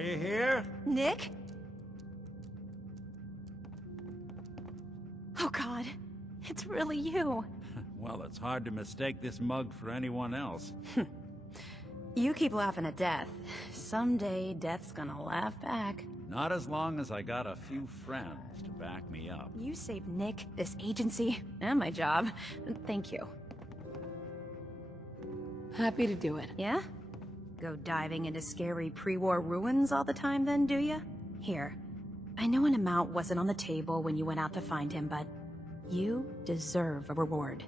Are you here? Nick? Oh God, it's really you. Well, it's hard to mistake this mug for anyone else. You keep laughing at death. Someday, death's gonna laugh back. Not as long as I got a few friends to back me up. You saved Nick, this agency, and my job. Thank you. Happy to do it. Yeah? Go diving into scary pre-war ruins all the time then, do ya? Here. I know an amount wasn't on the table when you went out to find him, but you deserve a reward.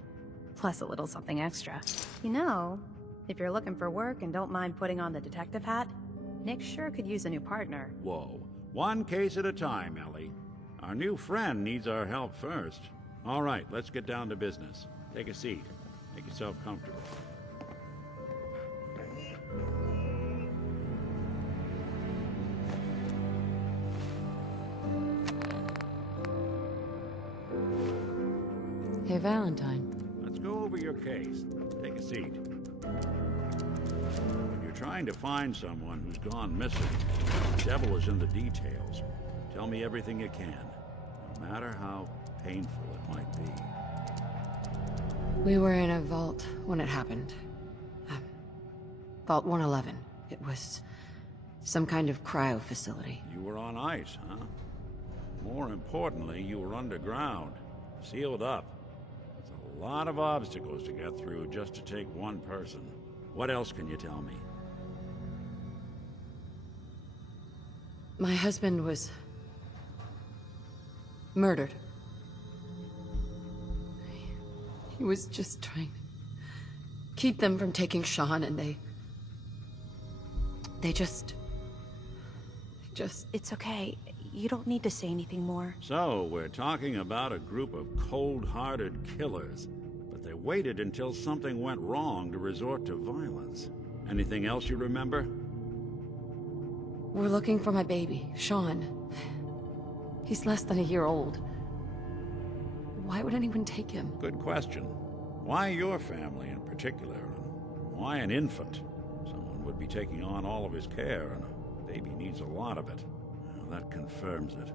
Plus a little something extra. You know, if you're looking for work and don't mind putting on the detective hat, Nick sure could use a new partner. Whoa. One case at a time, Ellie. Our new friend needs our help first. All right, let's get down to business. Take a seat. Make yourself comfortable. Hey, Valentine. Let's go over your case. Take a seat. When you're trying to find someone who's gone missing, the devil is in the details. Tell me everything you can, no matter how painful it might be. We were in a vault when it happened. Vault 111. It was some kind of cryo facility. You were on ice, huh? More importantly, you were underground, sealed up. It's a lot of obstacles to get through just to take one person. What else can you tell me? My husband was murdered. He was just trying to keep them from taking Sean, and they just... It's okay. You don't need to say anything more. So, we're talking about a group of cold-hearted killers, but they waited until something went wrong to resort to violence. Anything else you remember? We're looking for my baby, Sean. He's less than a year old. Why would anyone take him? Good question. Why your family in particular? And why an infant? Someone would be taking on all of his care, and a baby needs a lot of it. Well, that confirms it.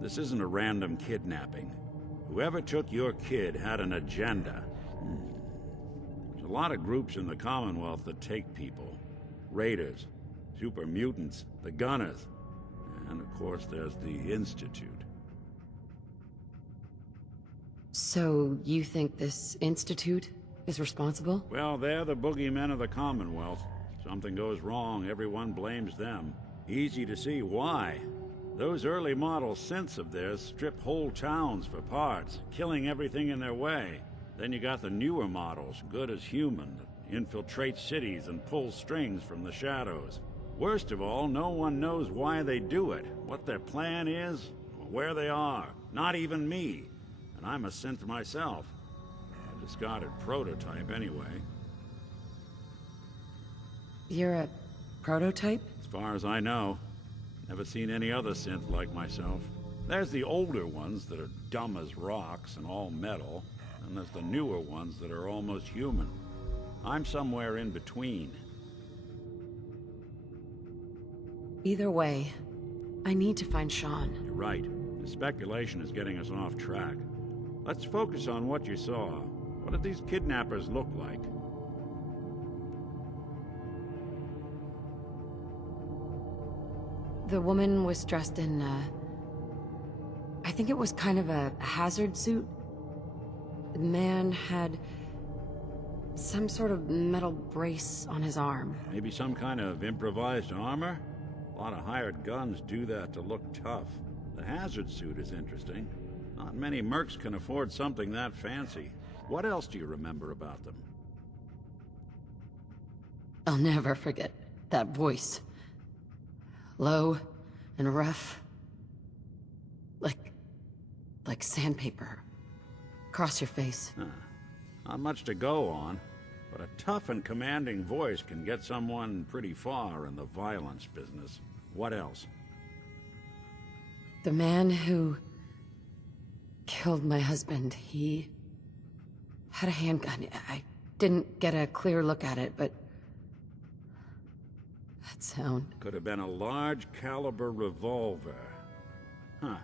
This isn't a random kidnapping. Whoever took your kid had an agenda. There's a lot of groups in the Commonwealth that take people. Raiders, super mutants, the Gunners, and of course there's the Institute. So, you think this institute is responsible? Well, they're the boogeymen of the Commonwealth. Something goes wrong, everyone blames them. Easy to see why. Those early model synths of theirs strip whole towns for parts, killing everything in their way. Then you got the newer models, good as human, that infiltrate cities and pull strings from the shadows. Worst of all, no one knows why they do it, what their plan is, or where they are. Not even me. And I'm a synth myself. A discarded prototype anyway. You're a prototype? As far as I know. Never seen any other synth like myself. There's the older ones that are dumb as rocks and all metal, and there's the newer ones that are almost human. I'm somewhere in between. Either way, I need to find Sean. You're right. The speculation is getting us off track. Let's focus on what you saw. What did these kidnappers look like? The woman was dressed in, I think it was kind of a hazard suit. The man had some sort of metal brace on his arm. Maybe some kind of improvised armor? A lot of hired guns do that to look tough. The hazard suit is interesting. Not many mercs can afford something that fancy. What else do you remember about them? I'll never forget that voice. Low and rough. Like sandpaper. Across your face. Huh. Not much to go on, but a tough and commanding voice can get someone pretty far in the violence business. What else? The man who killed my husband, he had a handgun. I didn't get a clear look at it, but that sound? Could have been a large caliber revolver. Huh.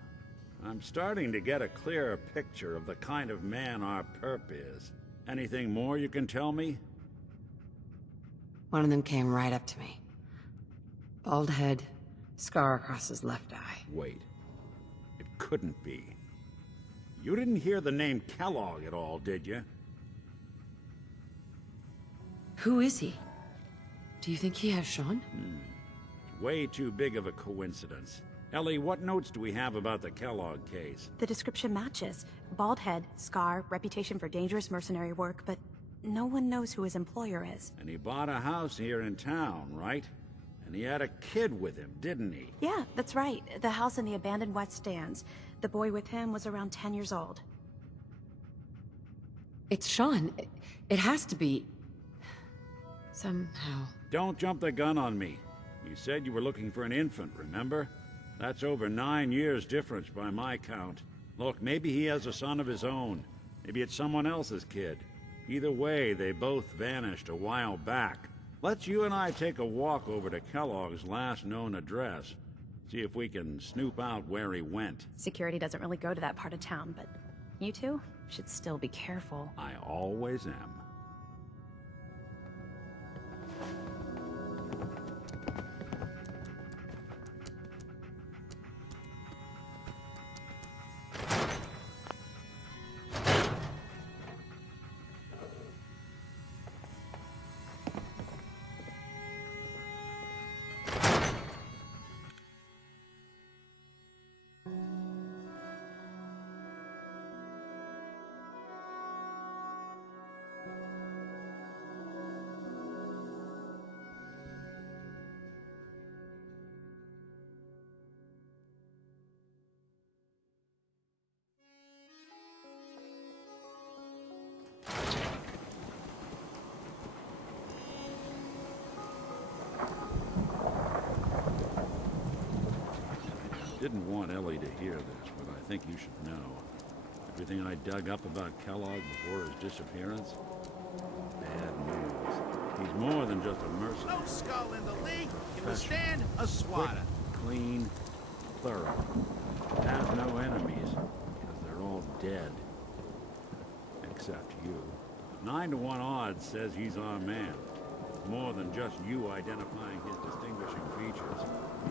I'm starting to get a clearer picture of the kind of man our perp is. Anything more you can tell me? One of them came right up to me. Bald head, scar across his left eye. Wait. It couldn't be. You didn't hear the name Kellogg at all, did you? Who is he? Do you think he has Sean? Way too big of a coincidence. Ellie, what notes do we have about the Kellogg case? The description matches. Bald head, scar, reputation for dangerous mercenary work, but no one knows who his employer is. And he bought a house here in town, right? And he had a kid with him, didn't he? Yeah, that's right. The house in the abandoned West Stands. The boy with him was around 10 years old. It's Sean. It has to be. Somehow. Don't jump the gun on me. You said you were looking for an infant, remember? That's over 9 years difference by my count. Look, maybe he has a son of his own. Maybe it's someone else's kid. Either way, they both vanished a while back. Let's you and I take a walk over to Kellogg's last known address. See if we can snoop out where he went. Security doesn't really go to that part of town, but you two should still be careful. I always am. Didn't want Ellie to hear this, but I think you should know. Everything I dug up about Kellogg before his disappearance? Bad news. He's more than just a mercenary. No skull in the league can withstand a swatter. Quick, clean, thorough. Has no enemies, because they're all dead. Except you. 9 to 1 odds says he's our man. More than just you identifying his distinguishing features.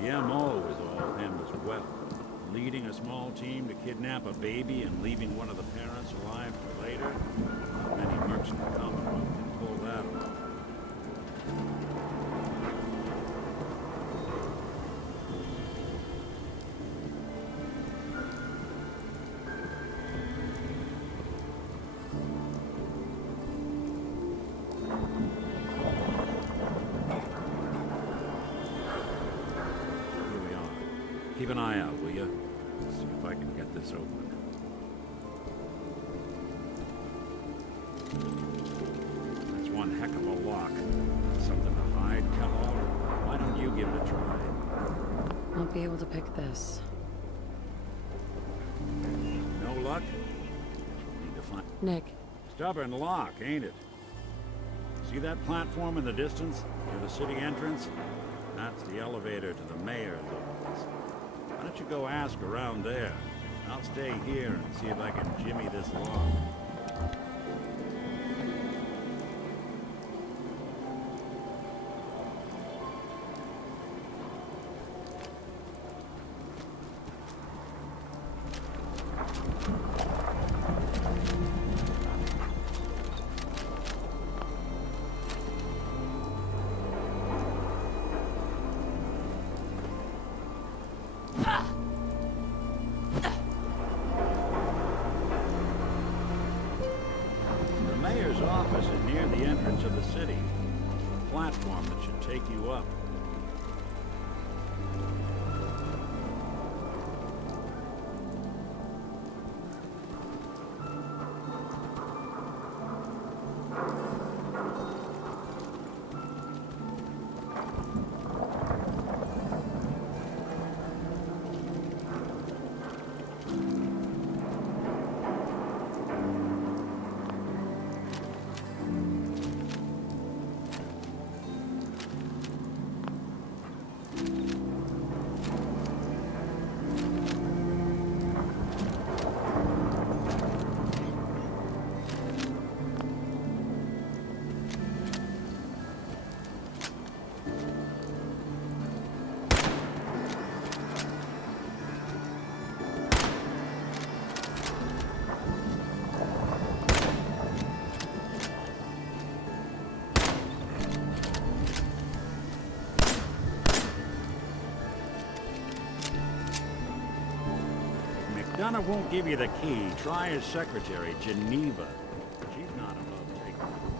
The M.O. is all him as well. Leading a small team to kidnap a baby and leaving one of the parents alive for later. Not many mercs in the Commonwealth can pull that off. Keep an eye out, will you? See if I can get this open. That's one heck of a lock. Something to hide, Kellogg? Why don't you give it a try? Won't be able to pick this. No luck? Need to find... Nick. Stubborn lock, ain't it? See that platform in the distance? Near the city entrance? That's the elevator to the mayor's office. Why don't you go ask around there? I'll stay here and see if I can jimmy this lock. The mayor's office is near the entrance of the city. A platform that should take you up. won't give you the key, try his secretary, Geneva. She's not above taking it.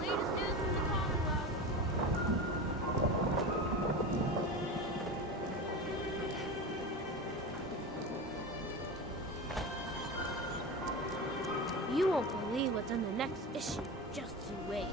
Latest news from the Commonwealth. You won't believe what's on the next issue. Just you wait.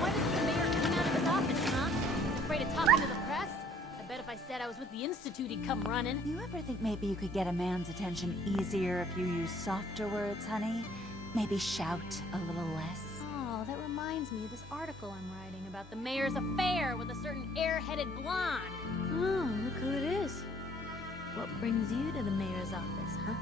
Why doesn't the mayor come out of his office, huh? He's afraid of talking to the press? I bet if I said I was with the Institute, he'd come running. You ever think maybe you could get a man's attention easier if you use softer words, honey? Maybe shout a little less? Oh, that reminds me of this article I'm writing about the mayor's affair with a certain air-headed blonde. Oh, look who it is. What brings you to the mayor's office, huh?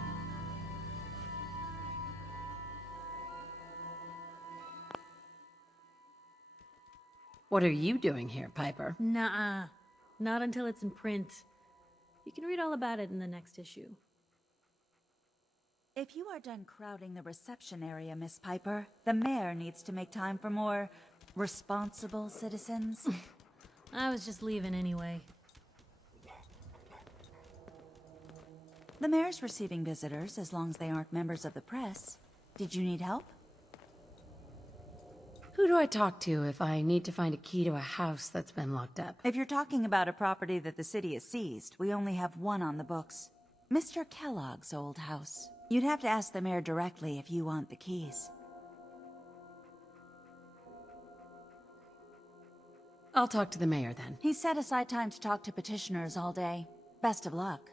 What are you doing here, Piper? Nuh-uh. Not until it's in print. You can read all about it in the next issue. If you are done crowding the reception area, Miss Piper, the mayor needs to make time for more responsible citizens. I was just leaving anyway. The mayor's receiving visitors as long as they aren't members of the press. Did you need help? Who do I talk to if I need to find a key to a house that's been locked up? If you're talking about a property that the city has seized, we only have one on the books. Mr. Kellogg's old house. You'd have to ask the mayor directly if you want the keys. I'll talk to the mayor then. He set aside time to talk to petitioners all day. Best of luck.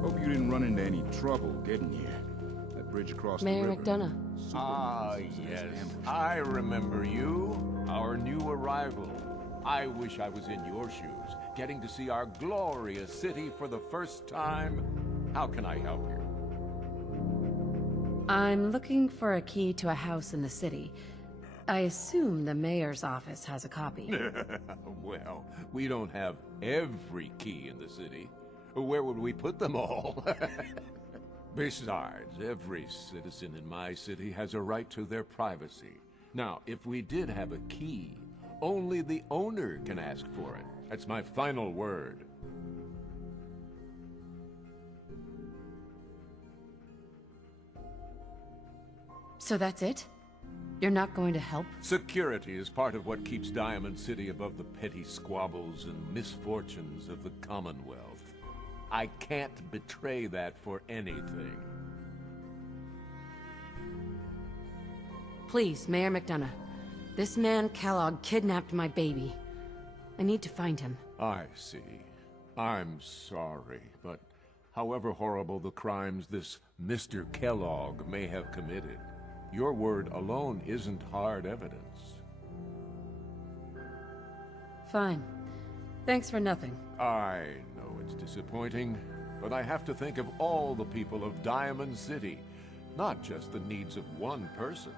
Hope you didn't run into any trouble getting here. That bridge across Mayor the river. McDonough. Ah, yes. I remember you, our new arrival. I wish I was in your shoes, getting to see our glorious city for the first time. How can I help you? I'm looking for a key to a house in the city. I assume the mayor's office has a copy. Well, we don't have every key in the city. Where would we put them all? Besides, every citizen in my city has a right to their privacy. Now, if we did have a key, only the owner can ask for it. That's my final word. So that's it? You're not going to help? Security is part of what keeps Diamond City above the petty squabbles and misfortunes of the Commonwealth. I can't betray that for anything. Please, Mayor McDonough. This man Kellogg kidnapped my baby. I need to find him. I see. I'm sorry, but however horrible the crimes this Mr. Kellogg may have committed, your word alone isn't hard evidence. Fine. Thanks for nothing. I know it's disappointing, but I have to think of all the people of Diamond City, not just the needs of one person.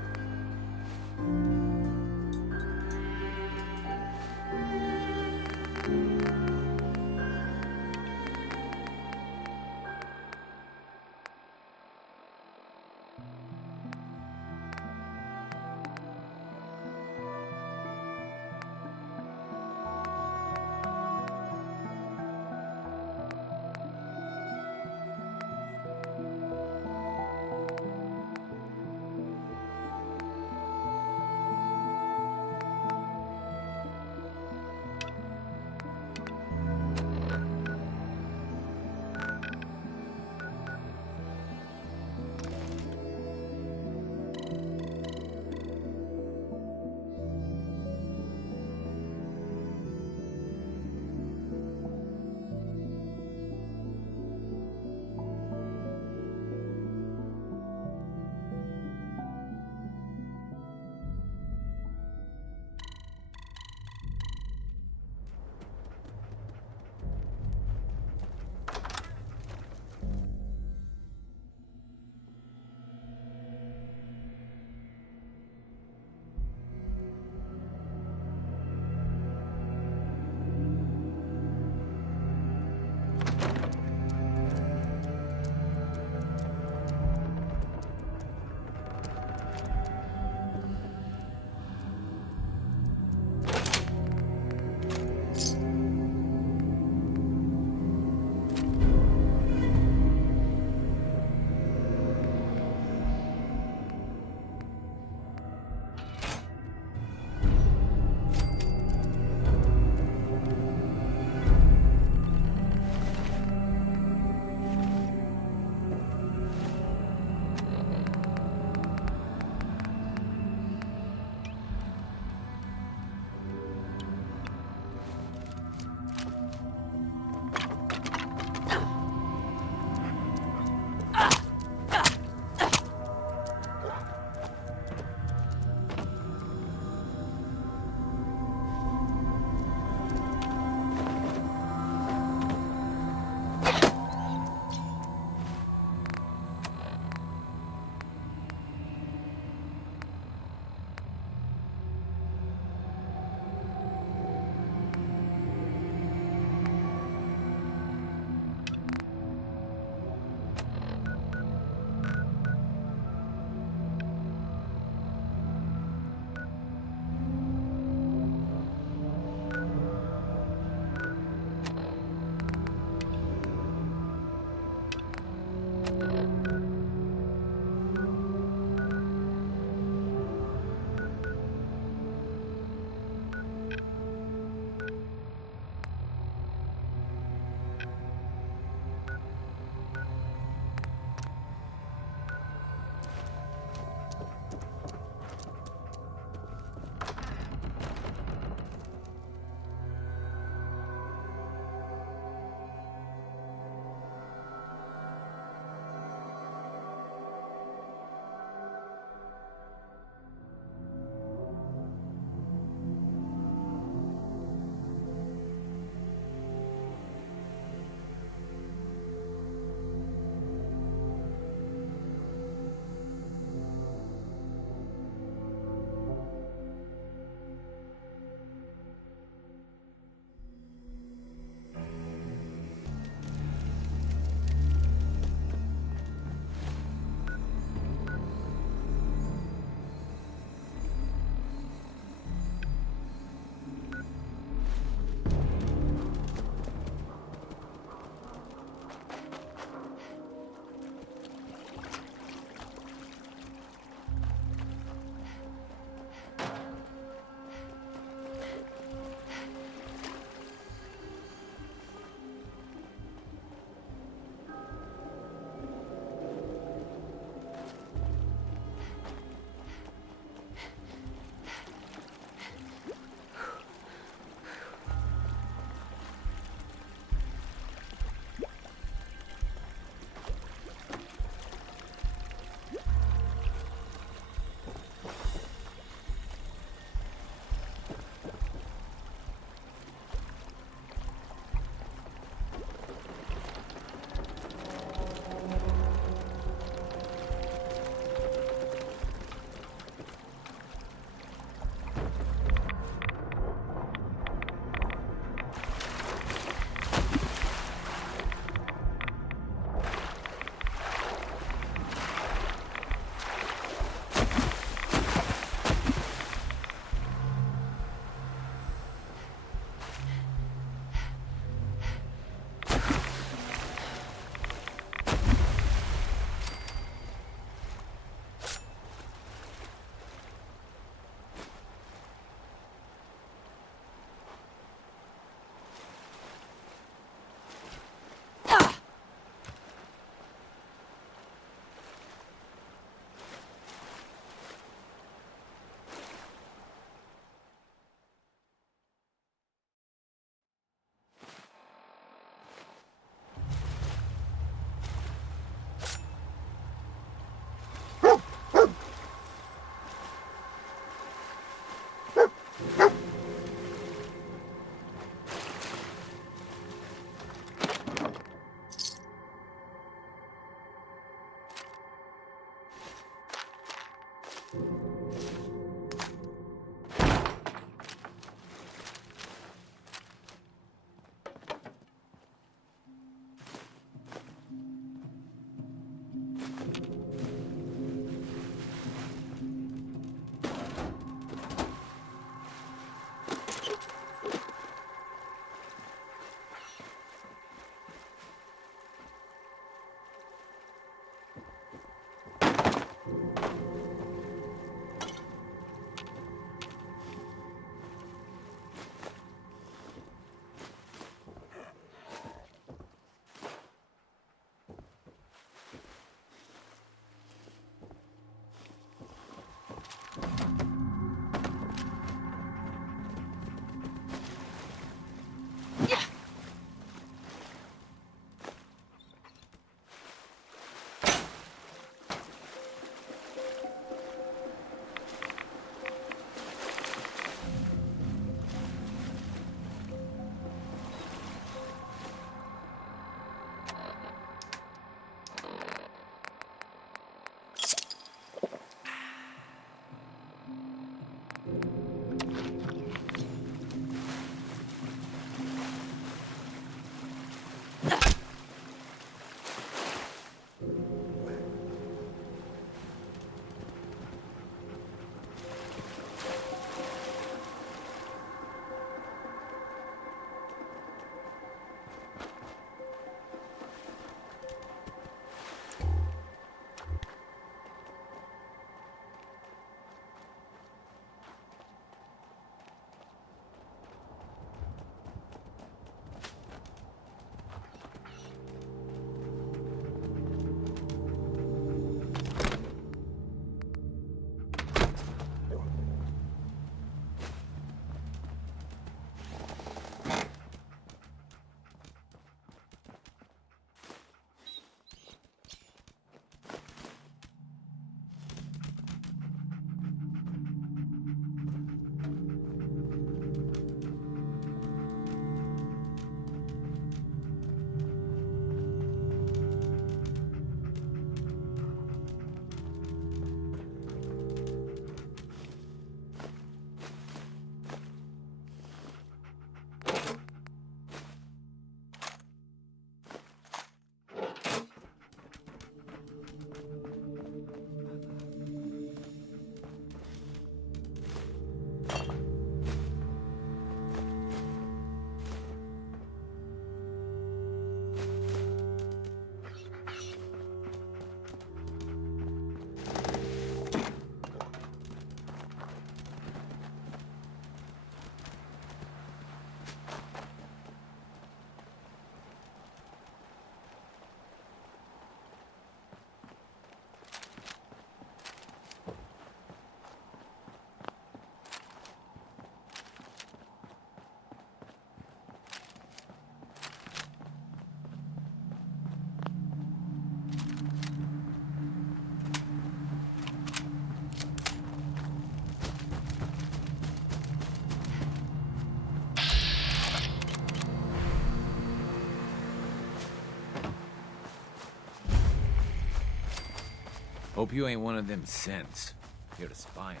Hope you ain't one of them synths. Here to spy on me.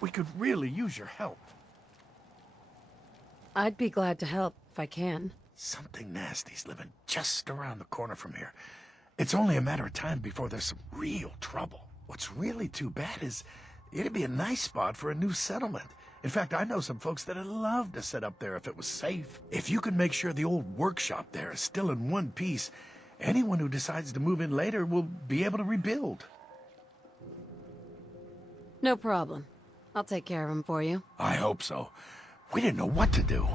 We could really use your help. I'd be glad to help if I can. Something nasty's living just around the corner from here. It's only a matter of time before there's some real trouble. What's really too bad is it'd be a nice spot for a new settlement. In fact, I know some folks that'd love to set up there if it was safe. If you can make sure the old workshop there is still in one piece, anyone who decides to move in later will be able to rebuild. No problem. I'll take care of him for you. I hope so. We didn't know what to do.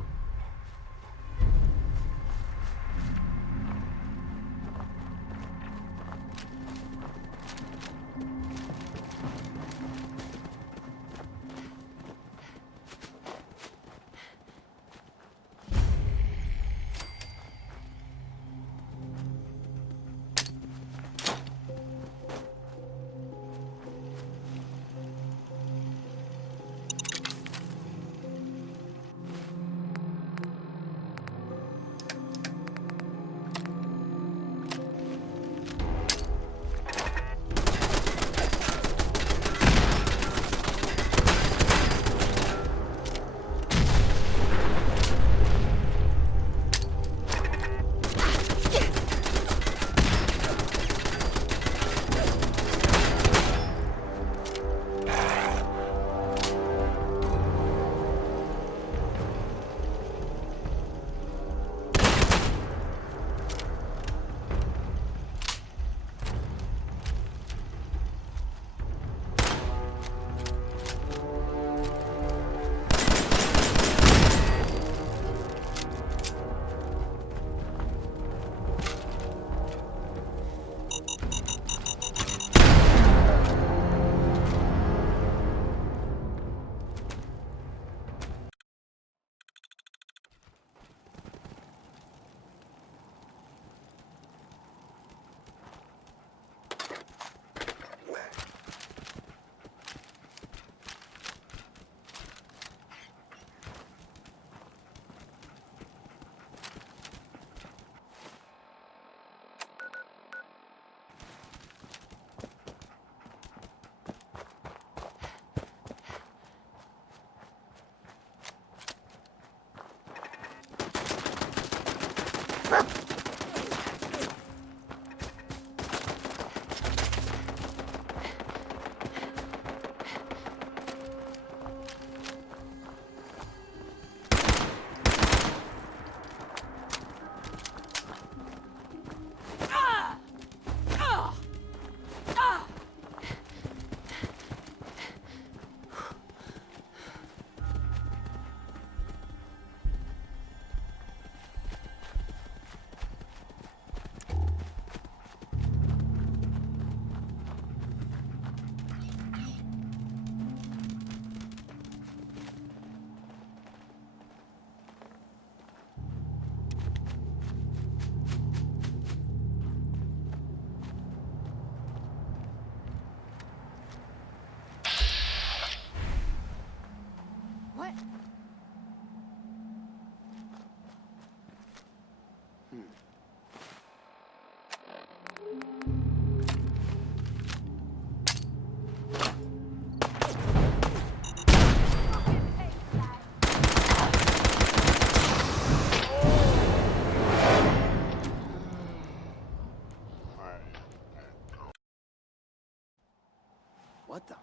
What the?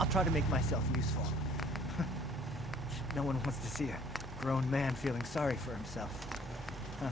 I'll try to make myself useful. No one wants to see a grown man feeling sorry for himself. Huh.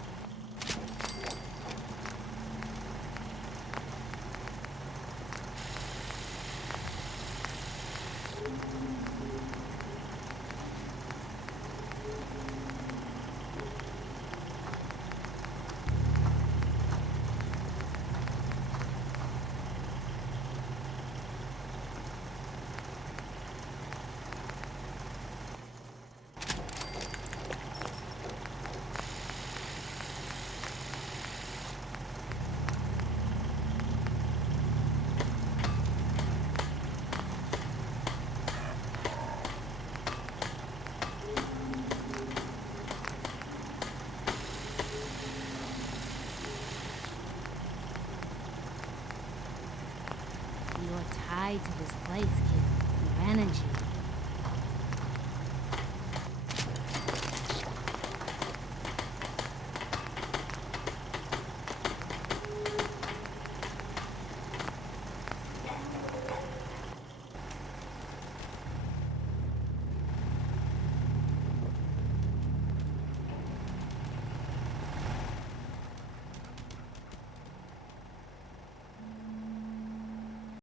You're tied to this place, kid. Your energy